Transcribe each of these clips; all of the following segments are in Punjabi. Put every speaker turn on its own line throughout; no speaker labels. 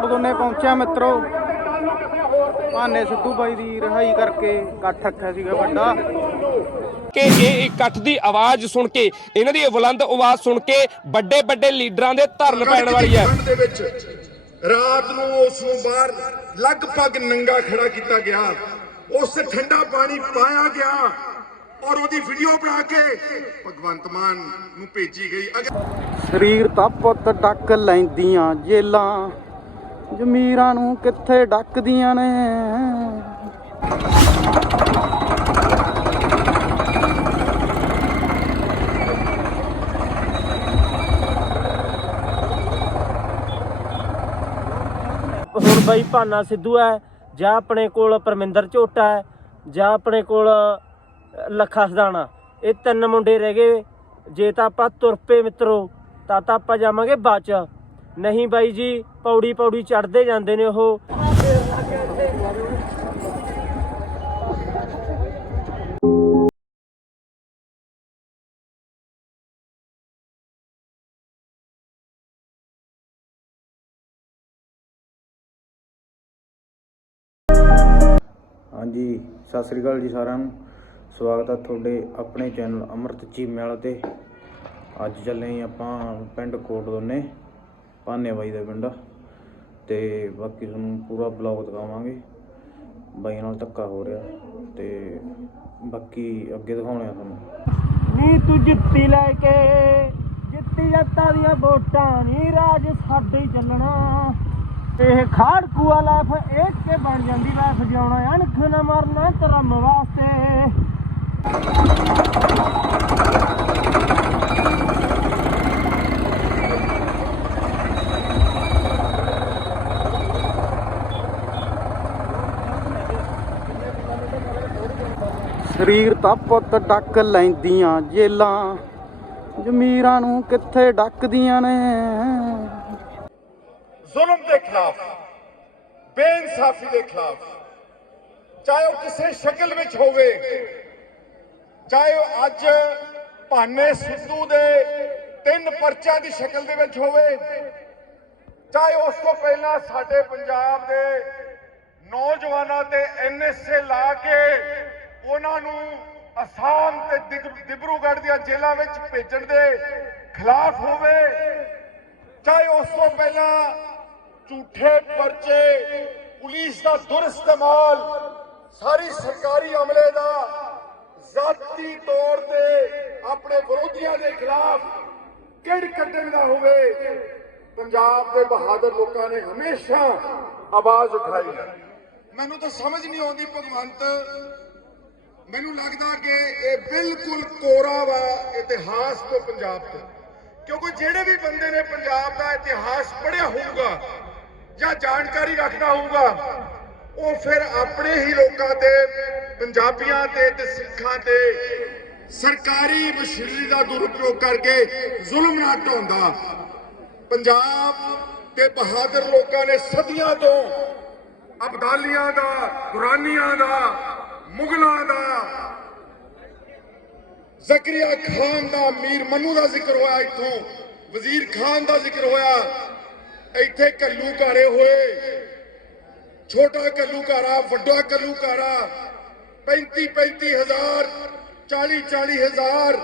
ਕੋਟ ਦੋਨੇ ਪਹੁੰਚਿਆ ਮਿੱਤਰੋ। ਭਾਨੇ ਸਿੱਧੂ ਬਾਈ ਦੀ ਰਿਹਾਈ ਕਰਕੇ ਇਕੱਠ ਰੱਖਿਆ ਸੀਗਾ ਵੱਡਾ।
ਕਿ ਇਹ ਇਕੱਠ ਦੀ ਆਵਾਜ਼ ਸੁਣ ਕੇ ਇਹਨਾਂ ਦੀ ਇਹ ਬੁਲੰਦ ਆਵਾਜ਼ ਸੁਣ ਕੇ ਵੱਡੇ ਵੱਡੇ ਲੀਡਰਾਂ ਦੇ ਧਰਨ ਪੈਣ ਵਾਲੀ ਹੈ।
ਠੰਡ ਦੇ ਵਿੱਚ ਰਾਤ ਨੂੰ ਉਸ ਨੂੰ ਬਾਹਰ ਲਗਭਗ ਨੰਗਾ ਖੜਾ ਕੀਤਾ ਗਿਆ। ਉਸ ਠੰਡਾ ਪਾਣੀ ਪਾਇਆ ਗਿਆ ਔਰ ਉਹਦੀ ਵੀਡੀਓ ਬਣਾ ਕੇ ਭਗਵੰਤ ਮਾਨ ਨੂੰ ਭੇਜੀ ਗਈ। ਅਗਰ
ਸਰੀਰ ਤਾਂ ਪੁੱਤ ਡੱਕ ਲੈਂਦੀਆਂ ਜੇਲਾਂ। ਜ਼ਮੀਰਾਂ ਨੂੰ ਕਿੱਥੇ ਡੱਕਦੀਆਂ ਨੇ?
ਹੁਣ ਬਾਈ ਭਾਨਾ ਸਿੱਧੂ ਹੈ, ਜਾਂ ਆਪਣੇ ਕੋਲ ਪਰਮਿੰਦਰ ਝੋਟਾ ਹੈ, ਜਾਂ ਆਪਣੇ ਕੋਲ ਲੱਖਾ ਸਦਾਣਾ। ਇਹ ਤਿੰਨ ਮੁੰਡੇ ਰਹਿ ਗਏ। ਜੇ ਤਾਂ ਆਪਾਂ ਤੁਰ ਪਏ ਮਿੱਤਰੋ, ਤਾਂ ਤਾਂ ਆਪਾਂ ਜਾਵਾਂਗੇ ਬਾਚ ਨਹੀਂ ਬਾਈ ਜੀ, ਪੌੜੀ ਪੌੜੀ ਚੜਦੇ ਜਾਂਦੇ ਨੇ ਉਹ।
ਹਾਂਜੀ, ਸਤਿ ਸ੍ਰੀ ਅਕਾਲ ਜੀ ਸਾਰਿਆਂ ਨੂੰ। ਸਵਾਗਤ ਹੈ ਤੁਹਾਡੇ ਆਪਣੇ ਚੈਨਲ ਅਮਰਤ ਜੀ ਵਾਲੇ ਤੇ। ਅੱਜ ਚੱਲੇ ਆਪਾਂ ਪਿੰਡ ਕੋਟ ਦੋਨੇ। ਪਾਨੇ ਬਾਈ ਦਾ ਪਿੰਡ ਤੇ ਬਾਕੀ ਤੁਹਾਨੂੰ ਪੂਰਾ ਬਲੌਗ ਦਿਖਾਵਾਂਗੇ। ਬਾਈ ਨਾਲ ਧੱਕਾ ਹੋ ਰਿਹਾ। ਤੇ ਬਾਕੀ ਅੱਗੇ ਦਿਖਾਉਣੇ ਆ ਤੁਹਾਨੂੰ।
ਨੀ ਤੂੰ ਜਿੱਤੀ ਲੈ ਕੇ, ਜਿੱਤੀ ਜੱਤਾਂ ਦੀਆਂ ਵੋਟਾਂ ਨੀ ਰਾਜ ਸਾਡੇ ਚੱਲਣਾ। ਇਹ ਖਾੜ ਕੂਆ ਲਾਫ ਇੱਕ ਕੇ ਬਣ ਜਾਂਦੀ ਲਾਫ ਜਿਉਣਾ। ਅਣਖ ਨਾ ਮਰਨਾ ਧਰਮ ਵਾਸਤੇ।
ਸਰੀਰ ਤਾਂ ਪੁੱਤ ਡੱਕ ਲੈਂਦੀਆਂ ਜੇਲਾਂ। ਜ਼ਮੀਰਾਂ ਨੂੰ ਕਿੱਥੇ ਡੱਕਦੀਆਂ ਨੇ?
ਜ਼ੁਲਮ ਦੇ ਖਿਲਾਫ, ਬੇਇਨਸਾਫੀ ਦੇ ਖਿਲਾਫ, ਚਾਹੇ ਉਹ ਕਿਸੇ ਸ਼ਕਲ ਵਿੱਚ ਹੋਵੇ, ਚਾਹੇ ਉਹ ਅੱਜ ਭਾਨੇ ਸਿੱਧੂ ਦੇ ਤਿੰਨ ਪਰਚਿਆਂ ਦੀ ਸ਼ਕਲ ਦੇ ਵਿੱਚ ਹੋਵੇ, ਚਾਹੇ ਉਸ ਤੋਂ ਪਹਿਲਾਂ ਸਾਡੇ ਪੰਜਾਬ ਦੇ ਨੌਜਵਾਨਾਂ ਤੇ ਐਨਐਸਏ ਲਾ ਕੇ ਉਹਨਾਂ ਨੂੰ ਅਸਾਮ ਤੇ ਦਿਗ- ਦੀਆਂ ਜੇਲ੍ਹਾਂ ਵਿੱਚ ਭੇਜਣ ਦੇ ਖਿਲਾਫ ਹੋਵੇ, ਚਾਹੇ ਉਸ ਤੋਂ ਪਹਿਲਾਂ ਝੂਠੇ ਪਰਚੇ, ਪੁਲਿਸ ਦਾ ਦੁਰਇਸਤੇਮਾਲ, ਸਾਰੀ ਸਰਕਾਰੀ ਅਮਲੇ ਦਾ ਜ਼ਾਤੀ ਤੌਰ ਤੇ ਆਪਣੇ ਵਿਰੋਧੀਆਂ ਦੇ ਖਿਲਾਫ ਕਿਹੜ ਕੱਢਣ ਦਾ ਹੋਵੇ, ਪੰਜਾਬ ਦੇ ਬਹਾਦਰ ਲੋਕਾਂ ਨੇ ਹਮੇਸ਼ਾ ਆਵਾਜ਼ ਉਠਾਈ ਹੈ। ਮੈਨੂੰ ਤਾਂ ਸਮਝ ਨਹੀਂ ਆਉਂਦੀ ਭਗਵੰਤ ਮੈਨੂੰ ਲੱਗਦਾ ਕਿ ਇਹ ਬਿਲਕੁਲ ਕੋਰਾ ਵਾ ਇਤਿਹਾਸ ਤੋਂ ਪੰਜਾਬ ਤੋਂ। ਕਿਉਂਕਿ ਜਿਹੜੇ ਵੀ ਬੰਦੇ ਨੇ ਪੰਜਾਬ ਦਾ ਇਤਿਹਾਸ ਪੜ੍ਹਿਆ ਹੋਊਗਾ ਜਾਂ ਜਾਣਕਾਰੀ ਰੱਖਦਾ ਹੋਊਗਾ, ਉਹ ਫਿਰ ਆਪਣੇ ਹੀ ਲੋਕਾਂ ਤੇ, ਪੰਜਾਬੀਆਂ ਤੇ ਤੇ ਸਿੱਖਾਂ ਤੇ ਸਰਕਾਰੀ ਮਸ਼ੀਨਰੀ ਦਾ ਦੁਰਉਪਯੋਗ ਕਰਕੇ ਜ਼ੁਲਮ ਨਾ ਢਾਉਂਦਾ। ਪੰਜਾਬ ਤੇ ਬਹਾਦਰ ਲੋਕਾਂ ਨੇ ਸਦੀਆਂ ਤੋਂ ਅਬਦਾਲੀਆਂ ਦਾ ਦੁਰਾਨੀਆਂ ਦਾ ਮੁਗਲਾਂ ਦਾ। ਜ਼ਕਰੀਆ ਖਾਨ ਦਾ ਮੀਰ ਮਨੂ ਦਾ ਜ਼ਿਕਰ ਹੋਇਆ ਇੱਥੋਂ। ਵਜ਼ੀਰ ਖਾਨ ਦਾ ਜ਼ਿਕਰ ਹੋਇਆ। ਇੱਥੇ ਕੱਲੂ ਘਾਰੇ ਹੋਏ। ਛੋਟਾ ਕੱਲੂ ਘਾਰਾ ਵੱਡਾ ਕੱਲੂ ਘਾਰਾ 35 35 40 40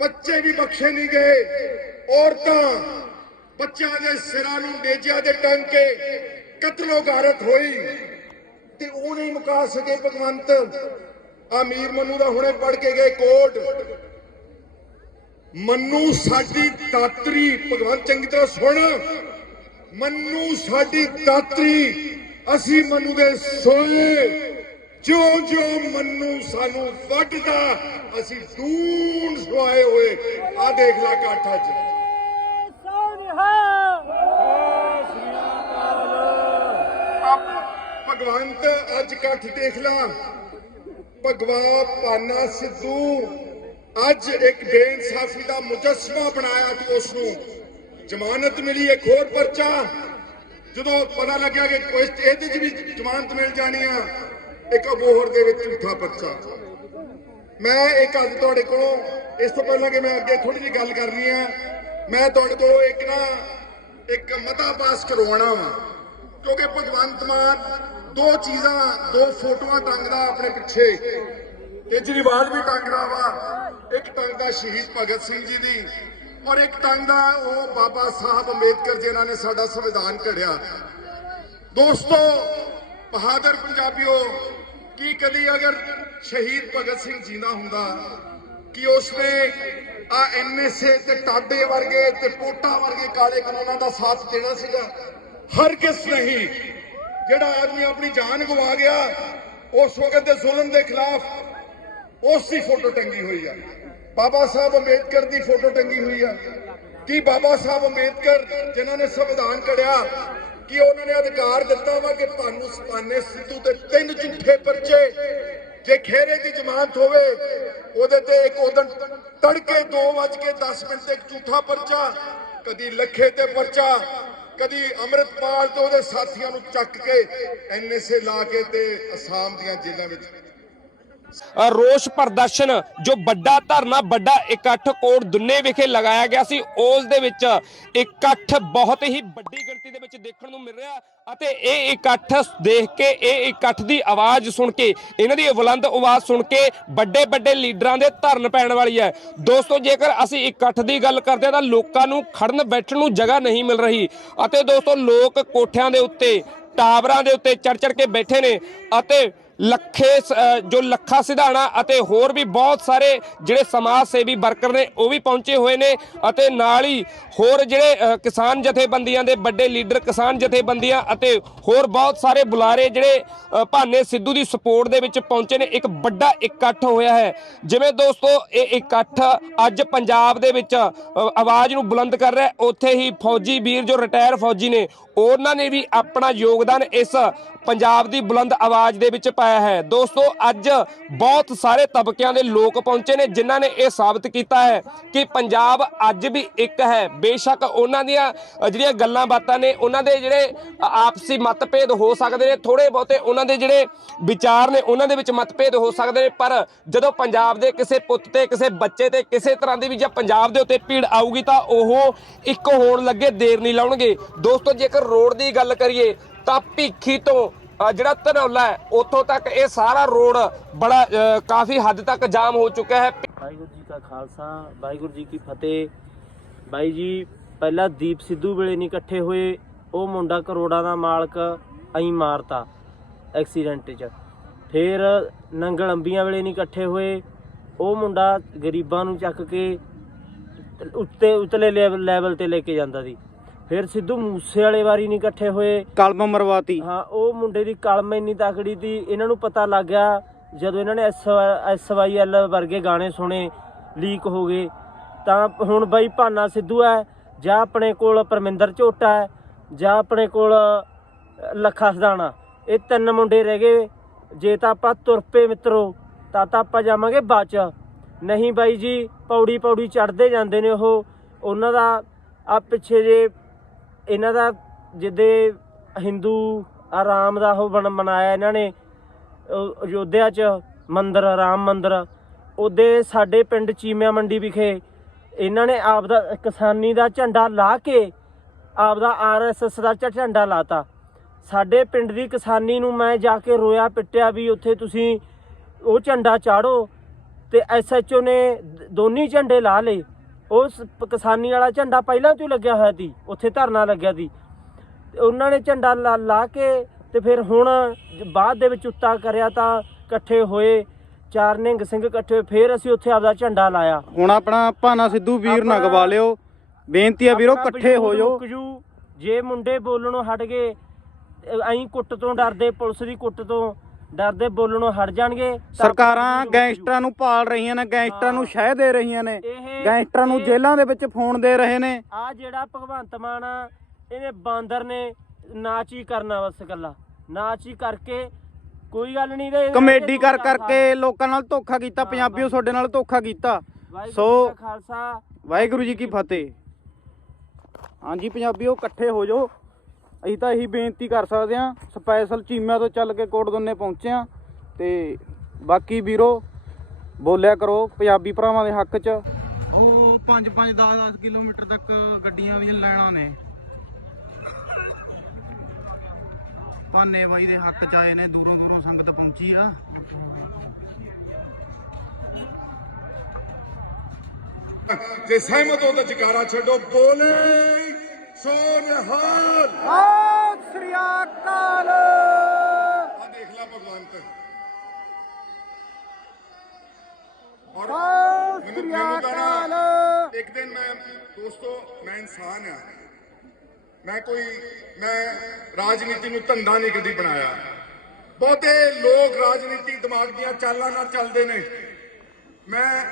ਬੱਚੇ ਵੀ ਬਖਸ਼ੇ ਨਹੀਂ ਗਏ। ਔਰਤਾਂ ਬੱਚਿਆਂ ਦੇ ਸਿਰਾਂ ਨੂੰ ਨੇਜਿਆਂ ਦੇ ਟੰਗ ਕੇ ਕਤਲੋ ਗਾਰਤ ਹੋਈ। ਤੇ ਉਹ ਨਹੀਂ ਮੁਕਾ ਸਕੇ ਭਗਵੰਤ। ਅਮੀਰ ਮਨੂ ਦਾ ਹੁਣੇ ਪੜ ਕੇ ਗਏ ਕੋਟ। ਮੰਨੂ ਸਾਡੀ ਦਾਤਰੀ, ਭਗਵੰਤ ਚੰਗੀ ਤਰ੍ਹਾਂ ਸੁਣ। ਮੰਨੂ ਸਾਡੀ ਦਾਤਰੀ, ਅਸੀਂ ਮੰਨੂ ਦੇ ਸੋਏ ਜਿਉਂ ਜਿਉਂ ਮੰਨੂ ਸਾਨੂੰ ਵੱਢਦਾ, ਅਸੀਂ ਦੂਣ ਸੁਆਏ ਹੋਏ। ਆ ਦੇਖ ਲੈ ਕਾਠਾ ਚ ਭਗਵੰਤ, ਅੱਜ ਇਕੱਠ ਦੇਖ ਲਾ। ਭਗਵਾ ਪਾਨਾ ਸਿੱਧੂ, ਅੱਜ ਇੱਕ ਬੇਇਨਸਾਫੀ ਦਾ ਮੁਜੱਸਮਾ ਬਣਾਇਆ ਤੂੰ ਉਸ ਨੂੰ ਜ਼ਮਾਨਤ ਮਿਲੀ ਇੱਕ ਹੋਰ ਪਰਚਾ। ਜਦੋਂ ਪਤਾ ਲੱਗਿਆ ਕਿ ਇਹਦੇ 'ਚ ਵੀ ਜ਼ਮਾਨਤ ਮਿਲ ਜਾਣੀ ਆ, ਇੱਕ ਅਬੋਹਰ ਦੇ ਵਿੱਚ ਝੂਠਾ ਪਰਚਾ। ਮੈਂ ਇੱਕ ਅੱਜ ਤੁਹਾਡੇ ਕੋਲੋਂ, ਇਸ ਤੋਂ ਪਹਿਲਾਂ ਕਿ ਮੈਂ ਅੱਗੇ ਥੋੜੀ ਜਿਹੀ ਗੱਲ ਕਰਨੀ ਆ, ਮੈਂ ਤੁਹਾਡੇ ਕੋਲੋਂ ਇੱਕ ਨਾ, ਇੱਕ ਮਤਾ ਪਾਸ ਕਰਵਾਉਣਾ ਵਾ। ਕਿਉਂਕਿ ਭਗਵੰਤ ਮਾਨ ਦੋ ਚੀਜ਼ਾਂ, ਦੋ ਫੋਟੋਆਂ ਟੰਗਦਾ ਆਪਣੇ ਪਿੱਛੇ। ਕੇਜਰੀਵਾਲ ਵੀ ਟੰਗਦਾ ਵਾ, ਇੱਕ ਟੰਗਦਾ ਸ਼ਹੀਦ ਭਗਤ ਸਿੰਘ ਜੀ ਦੀ। ਔਰ ਇੱਕ ਟੰਗਦਾ ਉਹ ਬਾਬਾ ਸਾਹਿਬ ਅੰਬੇਦਕਰ ਜਿਨ੍ਹਾਂ ਨੇ ਸਾਡਾ ਸੰਵਿਧਾਨ ਘੜਿਆ। ਦੋਸਤੋ, ਬਹਾਦਰ ਪੰਜਾਬੀਓ, ਕੀ ਕਦੀ ਅਗਰ ਸ਼ਹੀਦ ਭਗਤ ਸਿੰਘ ਜਿੰਦਾ ਹੁੰਦਾ, ਕਿ ਉਸਨੇ ਆ ਐਨਐਸਏ ਤੇ ਟਾਡੇ ਵਰਗੇ ਤੇ ਪੋਟਾ ਵਰਗੇ ਕਾਲੇ ਕਾਨੂੰਨਾਂ ਦਾ ਸਾਥ ਦੇਣਾ ਸੀਗਾ? ਹਰ ਕਿਸ ਨਹੀਂ। ਜਿਹੜਾ ਆਦਮੀ ਆਪਣੀ ਜਾਨ ਗਵਾ ਗਿਆ, ਉਸ ਵਕਤ ਦੇ ਜ਼ੁਲਮ ਦੇ ਖਿਲਾਫ ਉਸ ਦੀ ਫੋਟੋ ਟੰਗੀ ਹੋਈ ਆ। ਬਾਬਾ ਸਾਹਿਬ ਅੰਬੇਦਕਰ ਦੀ ਫੋਟੋ ਟੰਗੀ ਹੋਈ ਆ। ਕੀ ਬਾਬਾ ਸਾਹਿਬ ਅੰਬੇਦਕਰ, ਜਿਨ੍ਹਾਂ ਨੇ ਸੰਵਿਧਾਨ ਘੜਿਆ ਕੀ ਉਹਨਾਂ ਨੇ ਅਧਿਕਾਰ ਦਿੱਤਾ ਵਾ ਕਿ ਤੁਹਾਨੂੰ ਸਪਾਨੇ ਸਿੱਧੂ ਤੇ ਤਿੰਨ ਝੂਠੇ ਪਰਚੇ ਜੇ ਖੇਰੇ ਦੀ ਜ਼ਮਾਨਤ ਹੋਵੇ, ਉਹਦੇ ਤੇ ਇੱਕ ਉਦਣ ਤੜਕੇ 2:10 ਮਿੰਟ ਤੇ ਝੂਠਾ ਪਰਚਾ, ਕਦੀ ਲੱਖੇ ਤੇ ਪਰਚਾ ਕਦੀ ਅੰਮ੍ਰਿਤਪਾਲ ਤੋਂ ਉਹਦੇ ਸਾਥੀਆਂ ਨੂੰ ਚੱਕ ਕੇ ਐਨਐਸਏ ਲਾ ਕੇ ਤੇ ਅਸਾਮ ਦੀਆਂ ਜੇਲ੍ਹਾਂ ਵਿੱਚ
ਰੋਸ ਪ੍ਰਦਰਸ਼ਨ ਜੋ ਵੱਡਾ ਧਰਨਾ, ਵੱਡਾ ਇਕੱਠ ਕੋਟ ਦੁੰਨੇ ਵਿਖੇ ਲਗਾਇਆ ਗਿਆ ਸੀ, ਉਸ ਦੇ ਵਿੱਚ ਇਕੱਠ ਬਹੁਤ ਹੀ ਵੱਡੀ ਗਿਣਤੀ ਦੇ ਵਿੱਚ ਦੇਖਣ ਨੂੰ ਮਿਲ ਰਿਹਾ ਅਤੇ ਇਹ ਇਕੱਠ ਦੇਖ ਕੇ, ਇਹ ਇਕੱਠ ਦੀ ਆਵਾਜ਼ ਸੁਣ ਕੇ, ਇਹਨਾਂ ਦੀ ਬੁਲੰਦ ਆਵਾਜ਼ ਸੁਣ ਕੇ ਵੱਡੇ ਵੱਡੇ ਲੀਡਰਾਂ ਦੇ ਧਰਨ ਪੈਣ ਵਾਲੀ ਹੈ। ਦੋਸਤੋ, ਜੇਕਰ ਅਸੀਂ ਇਕੱਠ ਦੀ ਗੱਲ ਕਰਦੇ ਹਾਂ ਤਾਂ ਲੋਕਾਂ ਨੂੰ ਖੜਨ ਬੈਠਣ ਨੂੰ ਜਗ੍ਹਾ ਨਹੀਂ ਮਿਲ ਰਹੀ। ਅਤੇ ਦੋਸਤੋ, ਲੋਕ ਕੋਠਿਆਂ ਦੇ ਉੱਤੇ, ਟਾਵਰਾਂ ਦੇ ਉੱਤੇ ਚੜ ਚੜ ਕੇ ਬੈਠੇ ਨੇ ਅਤੇ ਲੱਖੇ ਸ- ਜੋ ਲੱਖਾ ਸਿਧਾਣਾ ਅਤੇ ਹੋਰ ਵੀ ਬਹੁਤ ਸਾਰੇ ਜਿਹੜੇ ਸਮਾਜ ਸੇਵੀ ਵਰਕਰ ਨੇ, ਉਹ ਵੀ ਪਹੁੰਚੇ ਹੋਏ ਨੇ ਅਤੇ ਨਾਲ ਹੀ ਹੋਰ ਜਿਹੜੇ ਕਿਸਾਨ ਜਥੇਬੰਦੀਆਂ ਦੇ ਵੱਡੇ ਲੀਡਰ, ਕਿਸਾਨ ਜਥੇਬੰਦੀਆਂ ਅਤੇ ਹੋਰ ਬਹੁਤ ਸਾਰੇ ਬੁਲਾਰੇ ਜਿਹੜੇ ਭਾਨੇ ਸਿੱਧੂ ਦੀ ਸਪੋਰਟ ਦੇ ਵਿੱਚ ਪਹੁੰਚੇ ਨੇ। ਇੱਕ ਵੱਡਾ ਇਕੱਠ ਹੋਇਆ ਹੈ। ਜਿਵੇਂ ਦੋਸਤੋ, ਇਹ ਇਕੱਠ ਅੱਜ ਪੰਜਾਬ ਦੇ ਵਿੱਚ ਆਵਾਜ਼ ਨੂੰ ਬੁਲੰਦ ਕਰ ਰਿਹਾ ਉੱਥੇ ਹੀ ਫੌਜੀ ਵੀਰ ਜੋ ਰਿਟਾਇਰ ਫੌਜੀ ਨੇ ਉਹਨਾਂ ਨੇ ਵੀ ਆਪਣਾ ਯੋਗਦਾਨ ਇਸ ਪੰਜਾਬ ਦੀ ਬੁਲੰਦ ਆਵਾਜ਼ ਦੇ ਵਿੱਚ ਪਾਇਆ ਹੈ। ਦੋਸਤੋ, ਅੱਜ ਬਹੁਤ ਸਾਰੇ ਤਬਕਿਆਂ ਦੇ ਲੋਕ ਪਹੁੰਚੇ ਨੇ ਜਿਨ੍ਹਾਂ ਨੇ ਇਹ ਸਾਬਤ ਕੀਤਾ ਹੈ ਕਿ ਪੰਜਾਬ ਅੱਜ ਵੀ ਇੱਕ ਹੈ। ਬੇਸ਼ੱਕ ਉਹਨਾਂ ਦੀਆਂ ਜਿਹੜੀਆਂ ਗੱਲਾਂ ਬਾਤਾਂ ਨੇ, ਉਹਨਾਂ ਦੇ ਜਿਹੜੇ ਆਪਸੀ ਮਤਭੇਦ ਹੋ ਸਕਦੇ ਨੇ ਥੋੜੇ ਬਹੁਤੇ ਉਹਨਾਂ ਦੇ ਜਿਹੜੇ ਵਿਚਾਰ ਨੇ, ਉਹਨਾਂ ਦੇ ਵਿੱਚ ਮਤਭੇਦ ਹੋ ਸਕਦੇ ਨੇ, ਪਰ ਜਦੋਂ ਪੰਜਾਬ ਦੇ ਕਿਸੇ ਪੁੱਤ ਤੇ, ਕਿਸੇ ਬੱਚੇ ਤੇ, ਕਿਸੇ ਤਰ੍ਹਾਂ ਦੀ ਵੀ ਜਾਂ ਪੰਜਾਬ ਦੇ ਉੱਤੇ ਭੀੜ ਆਊਗੀ ਤਾਂ ਉਹ ਇੱਕ ਹੋਣ ਲੱਗੇ, ਦੇਰ ਨਹੀਂ ਲਾਉਣਗੇ। ਦੋਸਤੋ, ਜੇਕਰ ਰੋਡ ਦੀ ਗੱਲ ਕਰੀਏ ਤਾਂ ਭੀਖੀ ਤੋਂ ਜਿਹੜਾ ਧਨੌਲਾ ਹੈ, ਉੱਥੋਂ ਤੱਕ ਇਹ ਸਾਰਾ ਰੋਡ ਬੜਾ ਕਾਫੀ ਹੱਦ ਤੱਕ ਜਾਮ ਹੋ ਚੁੱਕਾ ਹੈ।
ਵਾਹਿਗੁਰੂ ਜੀ ਕਾ ਖਾਲਸਾ, ਵਾਹਿਗੁਰੂ ਜੀ ਕੀ ਫਤਿਹ। ਬਾਈ ਜੀ, ਪਹਿਲਾਂ ਦੀਪ ਸਿੱਧੂ ਵੇਲੇ ਨਹੀਂ ਇਕੱਠੇ ਹੋਏ, ਉਹ ਮੁੰਡਾ ਕਰੋੜਾਂ ਦਾ ਮਾਲਕ ਐਂ ਮਾਰਤਾ ਐਕਸੀਡੈਂਟ 'ਚ। ਫਿਰ ਨੰਗਲ ਅੰਬੀਆਂ ਵੇਲੇ ਨਹੀਂ ਇਕੱਠੇ ਹੋਏ, ਉਹ ਮੁੰਡਾ ਗਰੀਬਾਂ ਨੂੰ ਚੱਕ ਕੇ ਉੱਤੇ, ਉਤਲੇ ਲੈਵਲ ਲੈਵਲ ਤੇ ਲੈ ਕੇ ਜਾਂਦਾ ਸੀ। ਫਿਰ ਸਿੱਧੂ ਮੂਸੇ ਵਾਲੇ ਵਾਰੀ ਨਹੀਂ ਇਕੱਠੇ ਹੋਏ।
ਕਲਮ ਮਰਵਾਤੀ।
ਹਾਂ ਉਹ ਮੁੰਡੇ ਦੀ ਕਲਮ ਇੰਨੀ ਤਕੜੀ ਸੀ ਇਹਨਾਂ ਨੂੰ ਪਤਾ ਲੱਗ ਗਿਆ ਜਦੋਂ ਇਹਨਾਂ ਨੇ ਐਸ ਵਾਈ ਐਲ ਵਰਗੇ ਗਾਣੇ ਸੁਣੇ ਲੀਕ ਹੋ ਗਏ। ਤਾਂ ਹੁਣ ਬਾਈ ਭਾਨਾ ਸਿੱਧੂ ਹੈ ਜਾਂ ਆਪਣੇ ਕੋਲ ਪਰਮਿੰਦਰ ਝੋਟਾ ਹੈ ਜਾਂ ਆਪਣੇ ਕੋਲ ਲੱਖਾ ਸਦਾਣਾ। ਇਹ ਤਿੰਨ ਮੁੰਡੇ ਰਹਿ ਗਏ। ਜੇ ਤਾਂ ਆਪਾਂ ਤੁਰ ਪਏ ਮਿੱਤਰੋ ਤਾਂ ਤਾਂ ਆਪਾਂ ਜਾਵਾਂਗੇ ਬਾਚ ਨਹੀਂ ਬਾਈ ਜੀ ਪੌੜੀ ਪੌੜੀ ਚੜਦੇ ਜਾਂਦੇ ਨੇ ਉਹ। ਉਹਨਾਂ ਦਾ ਆ ਪਿੱਛੇ ਜੇ ਇਹਨਾਂ ਦਾ ਜਿੱਦੇ ਹਿੰਦੂ ਆਰਾਮ ਦਾ ਉਹ ਬਣ ਮਨਾਇਆ ਇਹਨਾਂ ਨੇ ਅਯੋਧਿਆ 'ਚ ਮੰਦਿਰ, ਰਾਮ ਮੰਦਿਰ, ਉਹਦੇ ਸਾਡੇ ਪਿੰਡ ਚੀਮਿਆ ਮੰਡੀ ਵਿਖੇ ਇਹਨਾਂ ਨੇ ਆਪ ਦਾ ਕਿਸਾਨੀ ਦਾ ਝੰਡਾ ਲਾ ਕੇ ਆਪ ਦਾ ਆਰਐਸਐਸ ਦਾ ਝ- ਝੰਡਾ ਲਾਤਾ। ਸਾਡੇ ਪਿੰਡ ਦੀ ਕਿਸਾਨੀ ਨੂੰ ਮੈਂ ਜਾ ਕੇ ਰੋਇਆ ਪਿੱਟਿਆ ਵੀ ਉੱਥੇ ਤੁਸੀਂ ਉਹ ਝੰਡਾ ਚਾੜੋ ਤੇ ਐਸਐਚਓ ਨੇ ਦ- ਦੋਨੀ ਝੰਡੇ ਲਾ ਲਏ। ਉਸ ਕਿਸਾਨੀ ਵਾਲਾ ਝੰਡਾ ਪਹਿਲਾਂ ਤੋਂ ਹੀ ਲੱਗਿਆ ਹੋਇਆ ਸੀ ਉੱਥੇ ਧਰਨਾ ਲੱਗਿਆ ਸੀ। ਤੇ ਉਹਨਾਂ ਨੇ ਝੰਡਾ ਲਾ ਕੇ ਤੇ ਫਿਰ ਹੁਣ ਬਾਅਦ ਦੇ ਵਿੱਚ ਉੱਤਾ ਕਰਿਆ ਤਾਂ ਇਕੱਠੇ ਹੋਏ ਚਾਰ ਨਿਹੰਗ ਸਿੰਘ ਇਕੱਠੇ ਹੋਏ ਫਿਰ ਅਸੀਂ ਉੱਥੇ ਆਪਦਾ ਝੰਡਾ ਲਾਇਆ।
ਹੁਣ ਆਪਣਾ ਭਾਨਾ ਸਿੱਧੂ ਵੀਰ ਨਾ ਗਵਾ ਲਿਓ। ਬੇਨਤੀ ਆ ਵੀਰੋ ਇਕੱਠੇ ਹੋ ਜਾਓ।
ਜੇ। ਮੁੰਡੇ ਬੋਲਣੋਂ ਹਟ ਗਏ ਐਂ ਕੁੱਟ ਤੋਂ ਡਰਦੇ ਪੁਲਿਸ ਦੀ ਕੁੱਟ ਤੋਂ ਡਰਦੇ ਬੋਲਣੋਂ ਹਟ ਜਾਣਗੇ
ਸਰਕਾਰਾਂ। ਗੈਂਗਸਟਰਾਂ ਨੂੰ ਪਾਲ ਰਹੀਆਂ ਨੇ ਗੈਂਗਸਟਰਾਂ ਨੂੰ ਸ਼ਹਿ ਦੇ ਰਹੀਆਂ ਨੇ
ਇਹ-
ਗੈਂਗਸਟਰਾਂ ਨੂੰ
ਇਹ-
ਜੇਲ੍ਹਾਂ ਦੇ ਵਿੱਚ ਫੋਨ ਦੇ ਰਹੇ ਨੇ।
ਆ ਜਿਹੜਾ ਭਗਵੰਤ ਮਾਨ ਆ ਇਹਨੇ ਬਾਂਦਰ ਨੇ ਨਾਚ ਹੀ ਕਰਨਾ ਬਸ ਇਕੱਲਾ ਨਾਚ ਹੀ ਕਰਕੇ ਕੋਈ ਗੱਲ ਨਹੀਂ ਤੇ
ਕਮੇਡੀ ਕਰ ਕਰਕੇ ਲੋਕਾਂ ਨਾਲ ਧੋਖਾ ਕੀਤਾ ਪੰਜਾਬੀਓ ਤੁਹਾਡੇ ਨਾਲ ਧੋਖਾ ਕੀਤਾ।
ਸੋ
ਸੋ
ਖਾਲਸਾ।
ਵਾਹਿਗੁਰੂ ਜੀ ਕੀ ਫਤਿਹ। ਹਾਂਜੀ ਪੰਜਾਬੀਓ ਇਕੱਠੇ ਹੋ ਜਾਓ। ਅਸੀਂ ਤਾਂ ਇਹੀ ਬੇਨਤੀ ਕਰ ਸਕਦੇ ਹਾਂ ਸਪੈਸ਼ਲ ਚੀਮਾ ਤੋਂ ਚੱਲ ਕੇ ਕੋਟ ਦੋਨੇ ਪਹੁੰਚੇ ਆ ਤੇ ਬਾਕੀ ਵੀਰੋ ਬੋਲਿਆ ਕਰੋ ਪੰਜਾਬੀ ਭਰਾਵਾਂ ਦੇ ਹੱਕ 'ਚ। ਉਹ 5 5 10 10 ਕਿਲੋਮੀਟਰ ਤੱਕ ਗੱਡੀਆਂ ਦੀਆਂ ਲੈਣਾ ਨੇ। ਪਾਨੇ ਬਾਈ ਦੇ ਹੱਕ 'ਚ ਆਏ ਨੇ ਦੂਰੋਂ ਦੂਰੋਂ ਸੰਗਤ ਪਹੁੰਚੀ ਆ।
ਤੇ ਸਹਿਮਤ ਹੋ ਤਾਂ ਜਕਾਰਾ ਛੱਡੋ ਬੋਲੇ। ਸੋ ਨਿਹਾਲ
ਸਤਿ ਸ੍ਰੀ ਅਕਾਲ।
ਆ ਦੇਖ ਲੈ ਭਗਵੰਤ। ਔਰ
ਸਤਿ
ਮੈਨੂੰ
ਸ੍ਰੀ
ਮੈਨੂੰ ਤਾਂ
ਅਕਾਲ।
ਨਾ ਇੱਕ ਦਿਨ ਮੈਂ ਦੋਸਤੋ ਮੈਂ ਇਨਸਾਨ ਆ। ਮੈਂ ਕੋਈ ਮੈਂ ਰਾਜਨੀਤੀ ਨੂੰ ਧੰਦਾ ਨਹੀਂ ਕਦੀ ਬਣਾਇਆ। ਬਹੁਤੇ ਲੋਕ ਰਾਜਨੀਤੀ ਦਿਮਾਗ ਦੀਆਂ ਚਾਲਾਂ ਨਾਲ ਚੱਲਦੇ ਨੇ। ਮੈਂ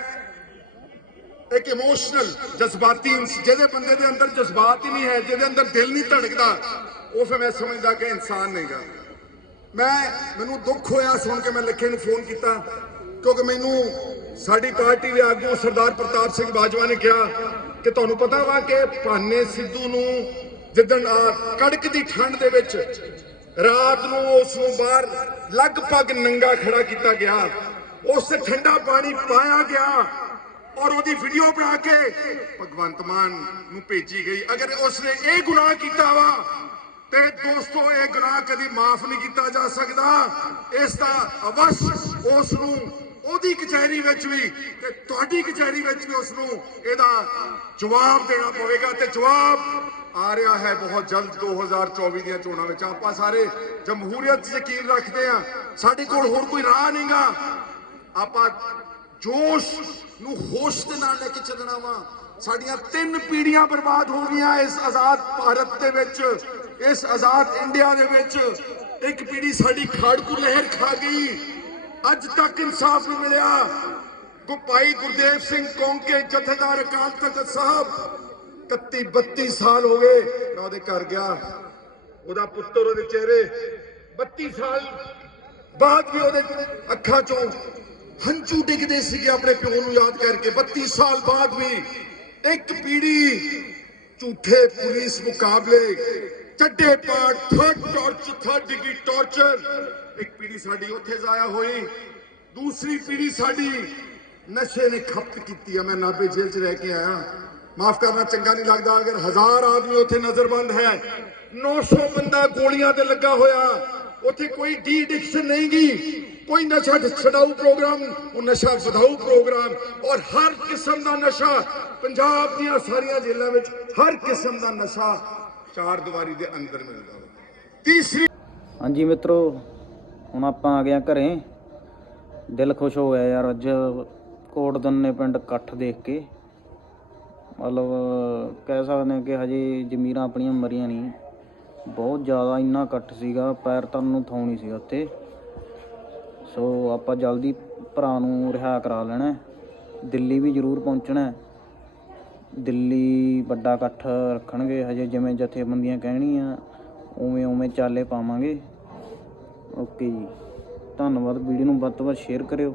ਇੱਕ ਇਮੋਸ਼ਨਲ ਜਜ਼ਬਾਤੀ ਜਿਹਦੇ ਬੰਦੇ ਦੇ ਅੰਦਰ ਜਜ਼ਬਾਤ ਹੀ ਨਹੀਂ ਹੈ, ਜਿਹਦੇ ਅੰਦਰ ਦਿਲ ਨਹੀਂ ਧੜਕਦਾ, ਉਹ ਫਿਰ ਮੈਂ ਸਮਝਦਾ ਕਿ ਇਨਸਾਨ ਨਹੀਂਗਾ ਮੈਂ, ਮੈਨੂੰ ਦੁੱਖ ਹੋਇਆ ਸੁਣ ਕੇ ਮੈਂ ਲੱਖੇ ਨੂੰ ਫੋਨ ਕੀਤਾ, ਕਿਉਂਕਿ ਮੈਨੂੰ ਸਾਡੀ ਪਾਰਟੀ ਦੇ ਆਗੂ ਸਰਦਾਰ ਪ੍ਰਤਾਪ ਸਿੰਘ ਬਾਜਵਾ ਨੇ ਕਿਹਾ ਕਿ ਤੁਹਾਨੂੰ ਪਤਾ ਵਾ ਕਿ ਭਾਨੇ ਸਿੱਧੂ ਨੂੰ ਜਿੱਦਣ ਕੜਕ ਦੀ ਠੰਡ ਦੇ ਵਿੱਚ ਰਾਤ ਨੂੰ ਉਸ ਨੂੰ ਬਾਹਰ ਲਗਭਗ ਨੰਗਾ ਖੜਾ ਕੀਤਾ ਗਿਆ, ਉਸ ਤੇ ਠੰਡਾ ਪਾਣੀ ਪਾਇਆ ਗਿਆ ਔਰ ਉਹਦੀ ਵੀਡੀਓ ਬਣਾ ਕੇ ਭਗਵੰਤ ਮਾਨ ਨੂੰ ਭੇਜੀ ਗਈ। ਅਗਰ ਉਸਨੇ ਇਹ ਗੁਨਾਹ ਕੀਤਾ ਵਾ, ਤੇ ਦੋਸਤੋ, ਇਹ ਗੁਨਾਹ ਕਦੀ ਮਾਫ ਨਹੀਂ ਕੀਤਾ ਜਾ ਸਕਦਾ। ਇਸ ਦਾ ਅਵਸ਼ ਉਸ ਨੂੰ ਉਹਦੀ ਕਚਹਿਰੀ ਵਿੱਚ ਵੀ ਤੇ ਤੁਹਾਡੀ ਕਚਹਿਰੀ ਵਿੱਚ ਵੀ ਉਸ ਨੂੰ ਇਹਦਾ ਜਵਾਬ ਦੇਣਾ ਪਵੇਗਾ। ਤੇ ਜਵਾਬ ਆ ਰਿਹਾ ਹੈ ਬਹੁਤ ਜਲਦ 2024 ਦੀਆਂ ਚੋਣਾਂ ਵਿੱਚ। ਆਪਾਂ ਸਾਰੇ ਜਮਹੂਰੀਅਤ ਯਕੀਨ ਰੱਖਦੇ ਆ ਸਾਡੇ ਕੋਲ ਹੋਰ ਕੋਈ ਰਾਹ ਨਹੀਂਗਾ। ਆਪਾਂ ਜੋਸ਼ ਨੂੰ ਹੋਸ਼ ਦੇ ਨਾਲ ਲੈ ਕੇ ਚੱਲਣਾ ਵਾ। ਸਾਡੀਆਂ ਤਿੰਨ ਪੀੜ੍ਹੀਆਂ ਬਰਬਾਦ ਹੋ ਗਈਆਂ ਇਸ ਆਜ਼ਾਦ ਭਾਰਤ ਦੇ ਵਿੱਚ। ਇਸ ਆਜ਼ਾਦ ਇੰਡੀਆ ਦੇ ਵਿੱਚ ਇੱਕ ਪੀੜ੍ਹੀ ਸਾਡੀ ਖਾੜਕੂ ਲਹਿਰ ਖਾ ਗਈ। ਅੱਜ ਤੱਕ ਇਨਸਾਫ ਨਹੀਂ ਮਿਲਿਆ। ਗੁਪਾਈ ਗੁਰਦੇਵ ਸਿੰਘ ਕੌਂਕੇ, ਜਥੇਦਾਰ ਅਕਾਲ ਤਖਤ ਸਾਹਿਬ 31 32 ਸਾਲ ਹੋ ਗਏ, ਮੈਂ ਉਹਦੇ ਘਰ ਗਿਆ। ਉਹਦਾ ਪੁੱਤਰ ਉਹਦੇ ਚਿਹਰੇ 32 ਸਾਲ ਬਾਅਦ ਵੀ ਉਹਦੇ ਅੱਖਾਂ ਚੋਂ ਹੰਝੂ ਡਿੱਗਦੇ ਸੀਗੇ ਆਪਣੇ ਪਿਓ ਨੂੰ ਯਾਦ ਕਰਕੇ। 32 ਸਾਲ ਬਾਅਦ ਵੀ ਇੱਕ ਪੀੜੀ ਝੂਠੇ ਪੁਲਿਸ ਮੁਕਾਬਲੇ ਚੱਡੇ ਪਾਟ third torture third degree torture. ਇੱਕ ਪੀੜੀ ਸਾਡੀ ਉੱਥੇ ਜ਼ਾਇਆ ਹੋਈ, ਦੂਸਰੀ ਪੀੜੀ ਸਾਡੀ ਨਸ਼ੇ ਨੇ ਖਪਤ ਕੀਤੀ ਆ। ਮੈਂ ਨਾਭੇ ਜੇਲ੍ਹ 'ਚ ਰਹਿ ਕੇ ਆਇਆ। ਮਾਫ ਕਰਨਾ, ਚੰਗਾ ਨਹੀਂ ਲੱਗਦਾ ਅਗਰ ਹਜ਼ਾਰ ਆਦਮੀ ਉੱਥੇ ਨਜ਼ਰਬੰਦ ਹੈ। 900 ਬੰਦਾ ਗੋਲੀਆਂ ਤੇ ਲੱਗਾ ਹੋਇਆ। ਉੱਥੇ ਕੋਈ ਡੀ ਐਡਿਕਸ਼ਨ ਨਹੀਂ ਗੀ। ਕੋਈ ਨਸ਼ਾ ਛਡਾਊ ਪ੍ਰੋਗਰਾਮ, ਉਹ ਨਸ਼ਾ ਵਧਾਊ ਪ੍ਰੋਗਰਾਮ। ਔਰ ਹਰ ਕਿਸਮ ਦਾ ਨਸ਼ਾ, ਪੰਜਾਬ ਦੀਆਂ ਸਾਰੀਆਂ ਜੇਲ੍ਹਾਂ ਵਿੱਚ ਹਰ ਕਿਸਮ ਦਾ ਨਸ਼ਾ ਚਾਰ ਦੀਵਾਰੀ ਦੇ ਅੰਦਰ ਮਿਲਦਾ ਤੀਸਰੀ
ਹਾਂਜੀ ਮਿੱਤਰੋ, ਹੁਣ ਆਪਾਂ ਆ ਗਏ ਆ ਘਰੇ। ਦਿਲ ਖੁਸ਼ ਹੋ ਗਿਆ ਯਾਰ ਅੱਜ। ਕੋਟ ਦੰਨੇ ਪਿੰਡ ਇਕੱਠ ਦੇਖ ਕੇ। ਮਤਲਬ, ਕਹਿ ਸਕਦੇ ਹਾਂ ਕਿ ਹਜੇ ਜ਼ਮੀਰਾਂ ਆਪਣੀਆਂ ਮਰੀਆਂ ਨਹੀਂ। ਬਹੁਤ ਜ਼ਿਆਦਾ ਇੰਨਾ ਇਕੱਠ ਸੀਗਾ, ਪੈਰ ਤਰਨ ਨੂੰ ਥਾਂ ਸੀ ਉੱਥੇ। ਸੋ ਆਪਾਂ ਜਲਦੀ ਭਰਾ ਨੂੰ ਰਿਹਾ ਕਰਾ ਲੈਣਾ ਦਿੱਲੀ ਵੀ ਜ਼ਰੂਰ ਪਹੁੰਚਣਾ ਦਿੱਲੀ ਵੱਡਾ ਇਕੱਠ ਰੱਖਣਗੇ, ਹਜੇ ਜਿਵੇਂ ਜਥੇਬੰਦੀਆਂ ਕਹਿਣੀਆਂ, ਉਵੇਂ ਉਵੇਂ ਚਾਲੇ ਪਾਵਾਂਗੇ। ਓਕੇ ਜੀ। ਧੰਨਵਾਦ, ਵੀਡੀਓ ਨੂੰ ਵੱਧ ਤੋਂ ਵੱਧ ਸ਼ੇਅਰ ਕਰਿਓ।